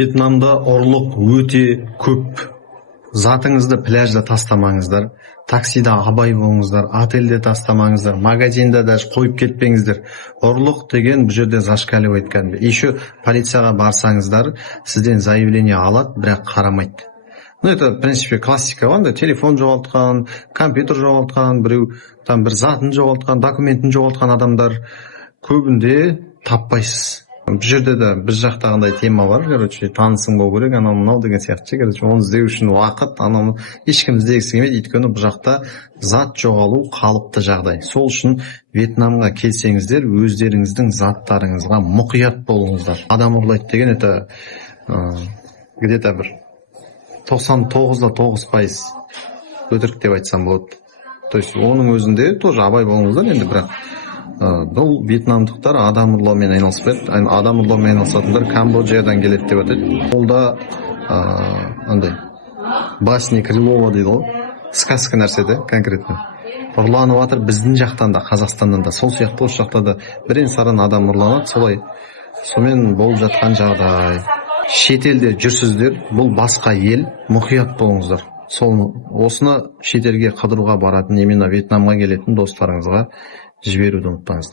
Вьетнамда ұрлық өте көп. Затыңызды пляжда тастамаңыздар, таксида абай болыңыздар, отельде тастамаңыздар, магазинда даже қойып кетпеңіздер. Ұрлық деген бұл жерде зашкаливает кәдімгі. Еще полицияға барсаңыздар, сізден заявление алады, бірақ қарамайды. Ну, это, в принципе, классика ғой, телефон жоғалтқан, компьютер жоғалтқан, біреу там бір затын жоғалтқан, документін жоғалтқан адамдар көбінде таппайсыз. Бұл жерде де бір жақтағындай тема бар, короче, танысың болу керек, анау мынау деген сияқты, короче, оны іздеу үшін уақыт, анау ешкім іздегісі келмейді, өйткені бұл жақта зат жоғалу қалыпты жағдай. Сол үшін Вьетнамға келсеңіздер, өздеріңіздің заттарыңызға мұқият болыңыздар. Адам ұрлайды деген это где-то бір 99.9% өтірік деп айтсам болады. То есть оның өзінде тоже абай болыңыздар, енді бірақ бұл вьетнамдықтар адам ұрлаумен айналыспайды. Адам ұрлаумен айналысатындар Камбоджиядан келеді деп атайды. Ол да андай басни Крылова дейді ғой, сказка нәрсе де конкретно. Ұрланып жатыр біздің жақтан да, Қазақстаннан да. Сол сияқты осы жақта да бірен саран адам ұрланады, солай. Сонымен болып жатқан жағдай. Шетелде жүрсіздер, бұл басқа ел, мұқият болыңыздар. Осыны шетелге қыдыруға баратын, именно Вьетнамға келетін достарыңызға жіберуді ұмытпаңыздар.